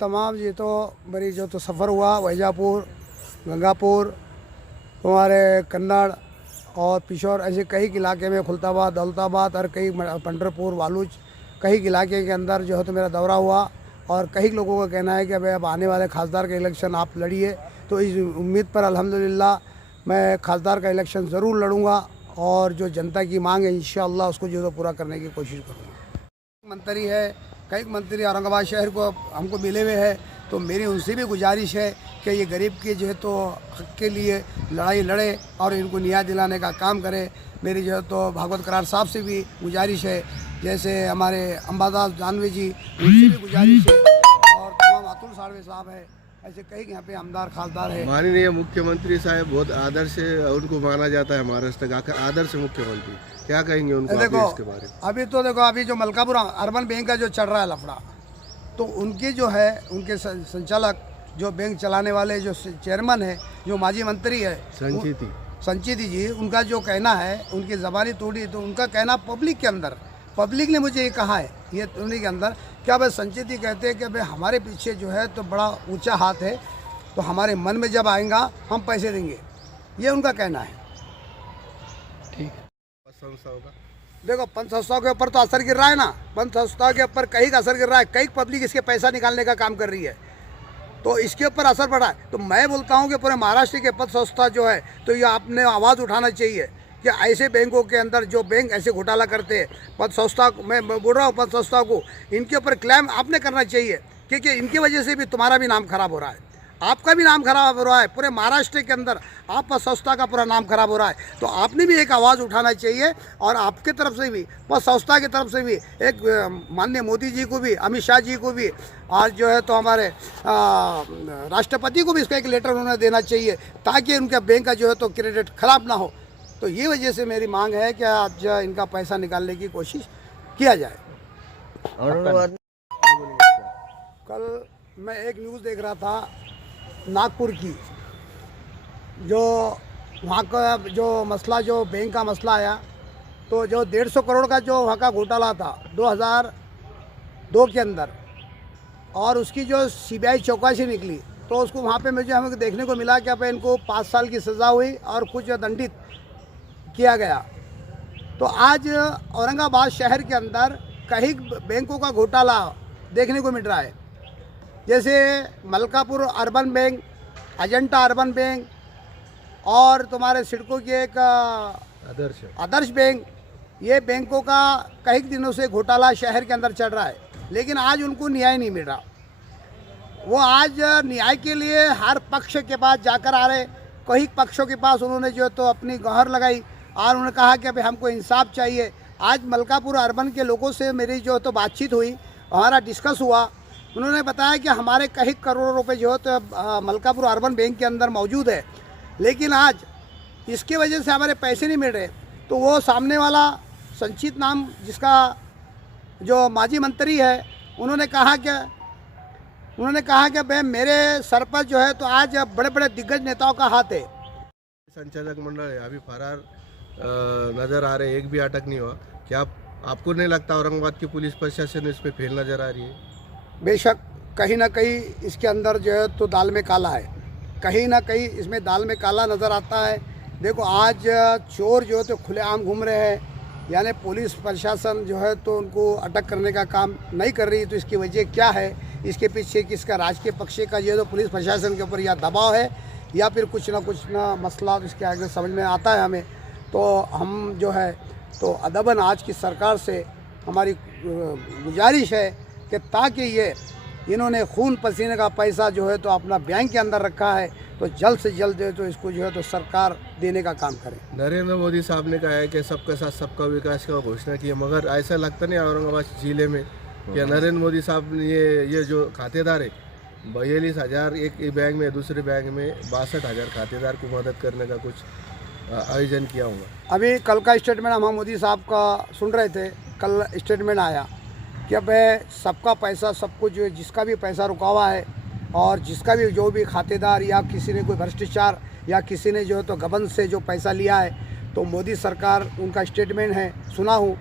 तमाम ये तो मेरी जो तो सफ़र हुआ वैजापुर, गंगापुर, तुम्हारे कन्नड़ और पिशोर, ऐसे कई इलाके में, खुलताबाद, दौलताबाद और कई पंढरपुर, वालूच, कई इलाके के अंदर जो है तो मेरा दौरा हुआ। और कई लोगों का कहना है कि भाई अब आने वाले खासदार का इलेक्शन आप लड़िए, तो इस उम्मीद पर अल्हम्दुलिल्लाह मैं खासदार का इलेक्शन ज़रूर लड़ूंगा और जो जनता की मांग है इंशाअल्लाह उसको जो है पूरा करने की कोशिश करूँगा। मंत्री है, कई मंत्री औरंगाबाद शहर को हमको मिले हुए हैं, तो मेरी उनसे भी गुजारिश है कि ये गरीब के जो है तो हक के लिए लड़ाई लड़े और इनको न्याय दिलाने का काम करे। मेरी जो है तो भागवत करार साहब से भी गुजारिश है, जैसे हमारे अंबादास जानवी जी, उनसे भी गुजारिश है, और तमाम अतुल साड़वे साहब है, ऐसे कई यहाँ पे आमदार खासदार है। माननीय मुख्यमंत्री साहब बहुत आदर्श उनको माना जाता है महाराष्ट्र का आदर्श मुख्यमंत्री, क्या कहेंगे उनको देखो इसके बारे में? अभी तो देखो, अभी जो मलकापुर अर्बन बैंक का जो चल रहा है लफड़ा, तो उनके जो है उनके संचालक, जो बैंक चलाने वाले जो चेयरमैन है, जो माजी मंत्री है संचिति जी, उनका जो कहना है, उनकी ज़बानी तोड़ी, तो उनका कहना पब्लिक के अंदर, पब्लिक ने मुझे ये कहा है, ये उन्हीं के अंदर, क्या भाई संचिति कहते हैं कि भाई हमारे पीछे जो है तो बड़ा ऊंचा हाथ है, तो हमारे मन में जब आएगा हम पैसे देंगे, ये उनका कहना है। ठीक है। संस्थाओं का देखो, पंच संस्थाओं के ऊपर तो असर गिर रहा है ना, पंच संस्थाओं के ऊपर कई का असर गिर रहा है, कई पब्लिक इसके पैसा निकालने का काम कर रही है, तो इसके ऊपर असर पड़ा है। तो मैं बोलता हूँ कि पूरे महाराष्ट्र के पद संस्था जो है, तो ये आपने आवाज़ उठाना चाहिए कि ऐसे बैंकों के अंदर जो बैंक ऐसे घोटाला करते हैं, पद संस्था, मैं बोल रहा हूँ पद संस्था को, इनके ऊपर क्लेम आपने करना चाहिए, क्योंकि इनकी वजह से भी तुम्हारा भी नाम खराब हो रहा है, आपका भी नाम खराब हो रहा है, पूरे महाराष्ट्र के अंदर आप पद संस्था का पूरा नाम खराब हो रहा है। तो आपने भी एक आवाज़ उठाना चाहिए, और आपके तरफ से भी, पद संस्था की तरफ से भी एक माननीय मोदी जी को भी, अमित शाह जी को भी, और जो है तो हमारे राष्ट्रपति को भी इसका एक लेटर उन्हें देना चाहिए, ताकि उनका बैंक का जो है तो क्रेडिट खराब ना हो। तो ये वजह से मेरी मांग है कि आज इनका पैसा निकालने की कोशिश किया जाए। कल मैं एक न्यूज़ देख रहा था नागपुर की, जो वहाँ का जो मसला, जो बैंक का मसला आया, तो जो 150 करोड़ का जो वहाँ का घोटाला था 2002 के अंदर, और उसकी जो CBI चौकसी निकली, तो उसको वहाँ पे मुझे हमें देखने को मिला कि अब इनको 5 साल की सज़ा हुई और कुछ दंडित किया गया। तो आज औरंगाबाद शहर के अंदर कई बैंकों का घोटाला देखने को मिल रहा है, जैसे Malkapur urban bank, Ajanta urban bank, और तुम्हारे सिडको की एक आदर्श बैंक, ये बैंकों का कई दिनों से घोटाला शहर के अंदर चल रहा है, लेकिन आज उनको न्याय नहीं मिल रहा। वो आज न्याय के लिए हर पक्ष के पास जाकर आ रहे, कई पक्षों के पास उन्होंने जो तो अपनी गुहार लगाई, और उन्होंने कहा कि भाई हमको इंसाफ चाहिए। आज मलकापुर अर्बन के लोगों से मेरी जो तो बातचीत हुई, हमारा डिस्कस हुआ, उन्होंने बताया कि हमारे कई करोड़ों रुपए जो है तो मलकापुर अर्बन बैंक के अंदर मौजूद है, लेकिन आज इसके वजह से हमारे पैसे नहीं मिल रहे। तो वो सामने वाला संचित नाम, जिसका जो माजी मंत्री है, उन्होंने कहा कि भाई मेरे सर पर जो है तो आज बड़े बड़े दिग्गज नेताओं का हाथ है। संचालक मंडल है अभी फरार नजर आ रहे, एक भी अटक नहीं हुआ। क्या आपको नहीं लगता औरंगाबाद की पुलिस प्रशासन इस पर फेल नजर आ रही है? बेशक कहीं ना कहीं इसके अंदर जो है तो दाल में काला है, कहीं ना कहीं इसमें दाल में काला नज़र आता है। देखो, आज चोर जो है तो खुलेआम घूम रहे हैं, यानी पुलिस प्रशासन जो है तो उनको अटक करने का काम नहीं कर रही। तो इसकी वजह क्या है, इसके पीछे किसका राजकीय पक्ष का जो है तो पुलिस प्रशासन के ऊपर या दबाव है, या फिर कुछ ना मसला इसके आगे समझ में आता है हमें। तो हम जो है तो अदबन आज की सरकार से हमारी गुजारिश है कि ताकि ये इन्होंने खून पसीने का पैसा जो है तो अपना बैंक के अंदर रखा है, तो जल्द से जल्द तो इसको जो है तो सरकार देने का काम करे। नरेंद्र मोदी साहब ने कहा है कि सबका साथ सबका विकास का घोषणा की है, मगर ऐसा लगता नहीं औरंगाबाद जिले में कि नरेंद्र मोदी साहब ये जो खातेदार है 42,000 एक बैंक में, दूसरे बैंक में 62,000 खातेदार को मदद करने का कुछ आयोजन किया होगा। अभी कल का स्टेटमेंट हम मोदी साहब का सुन रहे थे, कल स्टेटमेंट आया कि अब सबका पैसा, सब कुछ जो जिसका भी पैसा रुका हुआ है, और जिसका भी जो भी खातेदार या किसी ने कोई भ्रष्टाचार या किसी ने जो है तो गबन से जो पैसा लिया है, तो मोदी सरकार उनका स्टेटमेंट है, सुना हूँ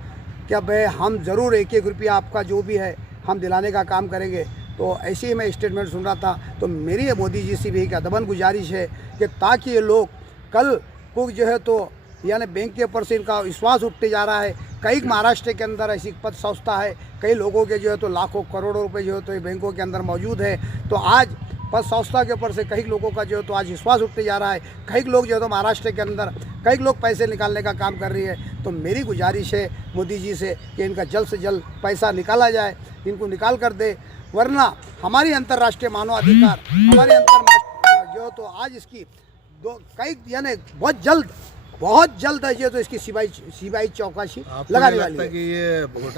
कि अब हम ज़रूर एक रुपया आपका जो भी है हम दिलाने का काम करेंगे। तो ऐसे ही मैं स्टेटमेंट सुन रहा था। तो मेरी मोदी जी से भी एक अदबन गुजारिश है कि ताकि ये लोग कल को जो है तो यानी बैंक के ऊपर से इनका विश्वास उठते जा रहा है। कई महाराष्ट्र के अंदर ऐसी पद संस्था है, कई लोगों के जो है तो लाखों करोड़ों रुपए जो है तो ये बैंकों के अंदर मौजूद है। तो आज पद संस्था के ऊपर से कई लोगों का जो है तो आज विश्वास उठते जा रहा है। कई लोग जो है तो महाराष्ट्र के अंदर कई लोग पैसे निकालने का काम कर रही है। तो मेरी गुजारिश है मोदी जी से कि इनका जल्द से जल्द पैसा निकाला जाए, इनको निकाल कर दे, वरना हमारी अंतर्राष्ट्रीय मानवाधिकार हमारे अंतर्राष्ट्रीय जो तो आज इसकी कई यानी बहुत जल्द है ये तो इसकी सीबीआई चौकसी आपको लगाने नहीं वाली लगता है। कि ये घोटाला